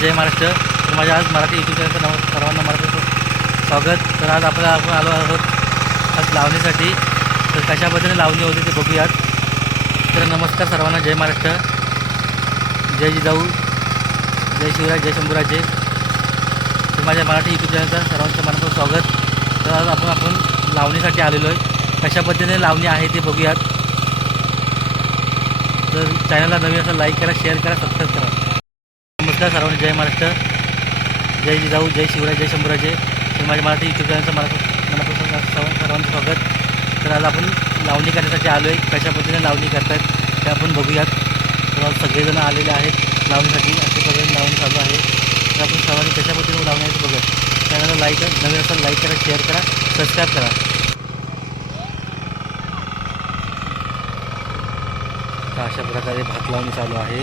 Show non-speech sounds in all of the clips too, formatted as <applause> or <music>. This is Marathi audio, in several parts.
जय महाराष्ट्र. तर माझ्या आज मराठी युट्यूब चॅनलचं नाव सर्वांना मराठी स्वागत. तर आज आपल्याला आपण आलो आहोत आज लावणीसाठी. तर कशा पद्धतीने लावणी होते ते बघूयात. तर नमस्कार सर्वांना जय महाराष्ट्र. जय जिजाऊ. जय शिवराज जय शंभूराजे. तर माझ्या मराठी युट्यूब चॅनलचं सर्वांचं मनापासून स्वागत. तर आज आपण आपण लावणीसाठी आलेलो आहे. कशा पद्धतीने लावणी आहे ते बघूयात. तर चॅनलला नवीन असं लाईक करा शेअर करा सबस्क्राईब करा. नमस्कार सर्वांनी जय महाराष्ट्र. जय जिजाऊ जय शिवराय जय शंभूराजे. हे माझ्या मराठी यूट्यूब चॅनलचं मला मनापासून सर्वांचं स्वागत. तर आज आपण लावणी करण्यासाठी आलो आहे कशा पद्धतीने लावणी करतात ते आपण बघूयात. तर सगळेजण आलेले आहेत लावणीसाठी. अशा पद्धतीने लावणी चालू आहे. तर आपण सर्वांनी कशा पद्धतीने लावणी आहे बघूयात. चॅनलला लाईक नवीन असं लाईक करा शेअर करा सबस्क्राईब करा. अशा प्रकारे भात लावणी चालू आहे.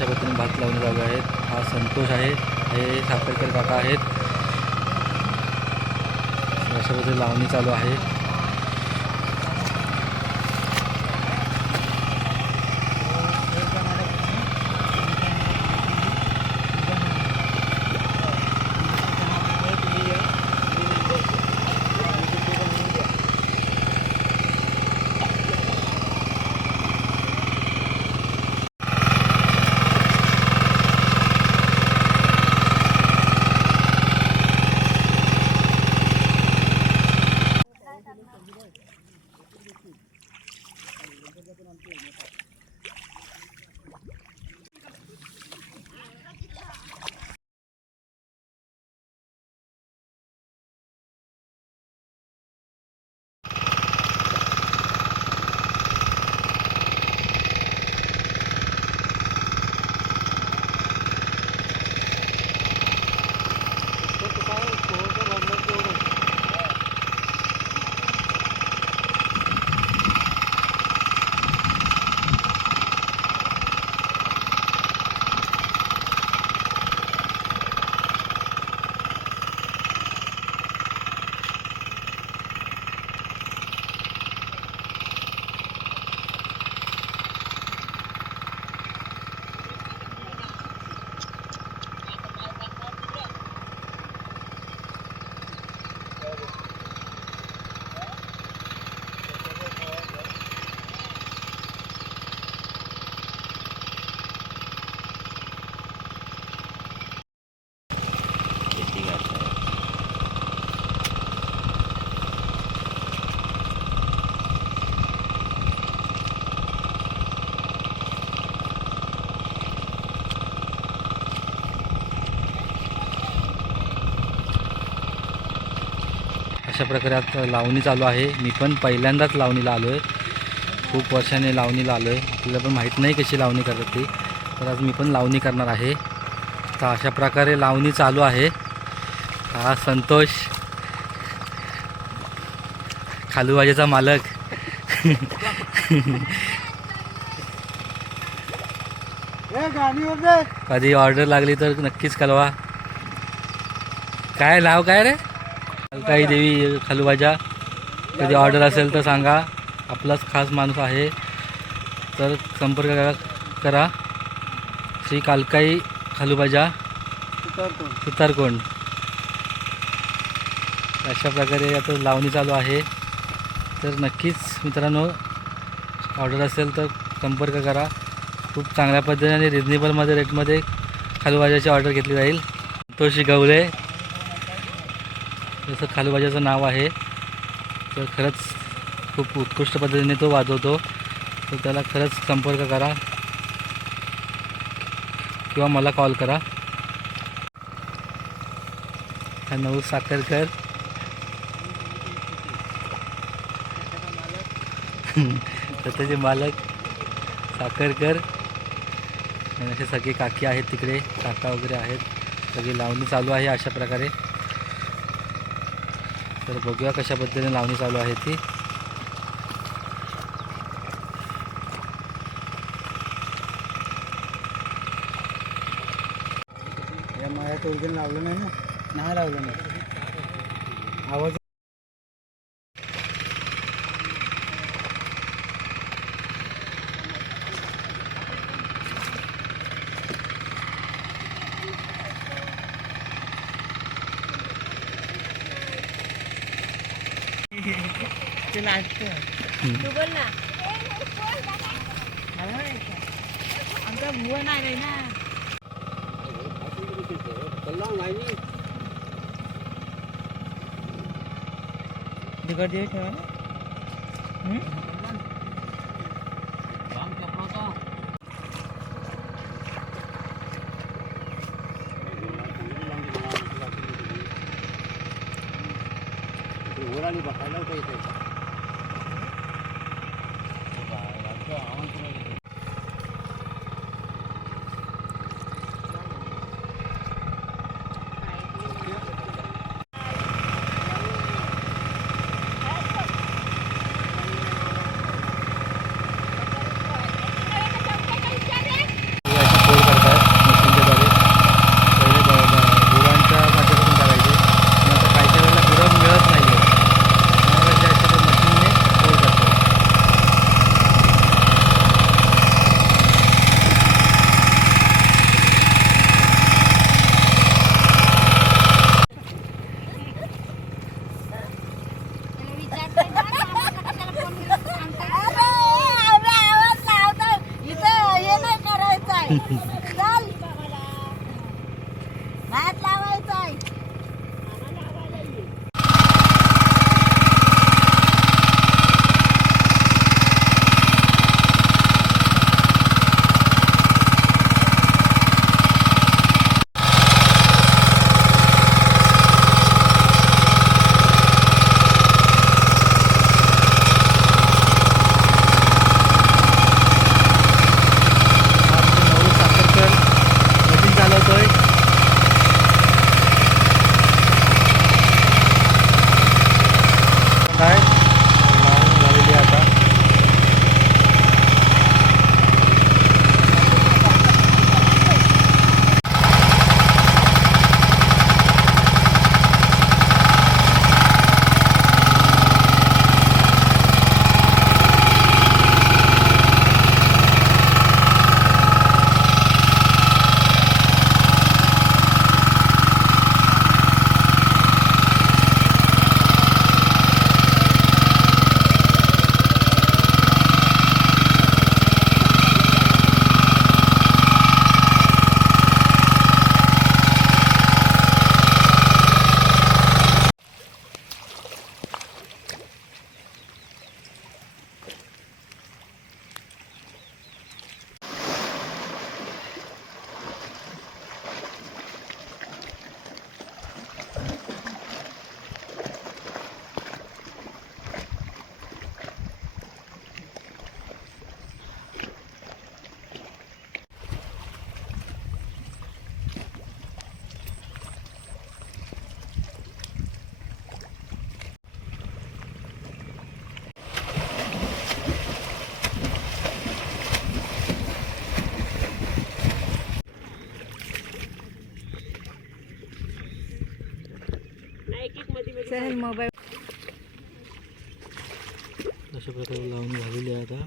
अशा पद्धतीने भात लावणी चालू आहेत. हा संतोष आहे. हे साखरकर काका आहेत. अशा पद्धतीने लावणी चालू आहे. अशा प्रकारे आता लावणी चालू आहे. मी पण पहिल्यांदाच लावणीला आलो आहे खूप वर्षाने लावणीला आलो आहे आपल्याला पण माहीत नाही कशी लावणी करतात ती. तर आज मी पण लावणी करणार आहे. तर अशा प्रकारे लावणी चालू आहे. हा संतोष खालूबाजेचा मालक. कधी ऑर्डर लागली तर नक्कीच कळवा. काय नाव काय रे? काही देवी खालूबाजा कधी ऑर्डर असेल तर सांगा. आपलाच खास माणूस आहे. तर संपर्क करा करा. श्री कालकाई खालूबाजा सुतारकोंड. अशा प्रकारे आता लावणी चालू आहे. तर नक्कीच मित्रांनो ऑर्डर असेल तर संपर्क करा. खूप चांगल्या पद्धतीने आणि रिजनेबलमध्ये रेटमध्ये खालूबाजाची ऑर्डर घेतली जाईल. तो शिकवले जसं खालूबाजाचं नाव आहे तर खरंच खूप उत्कृष्ट पद्धतीने तो वाजवतो. तर त्याला खरंच संपर्क करा किंवा मला कॉल करा. हा नऊ साखरकर. <laughs> तर त्याचे मालक साखरकर आणि असे सगळे काकी आहेत तिकडे काका वगैरे आहेत. सगळी लावणी चालू आहे अशा प्रकारे. तर बघूया कशा पद्धतीने लावणी चालू आहे ती. या मायात ओरिजिनल लावलं नाही ना? नाही लावलं नाही आवाज ते नाचतं तू बोल ना आमचा भुवन आहे ना तिकट दिवस ठेवा ना हे चल मोबाईल अशा प्रकारे लावून झालेली आहे आता.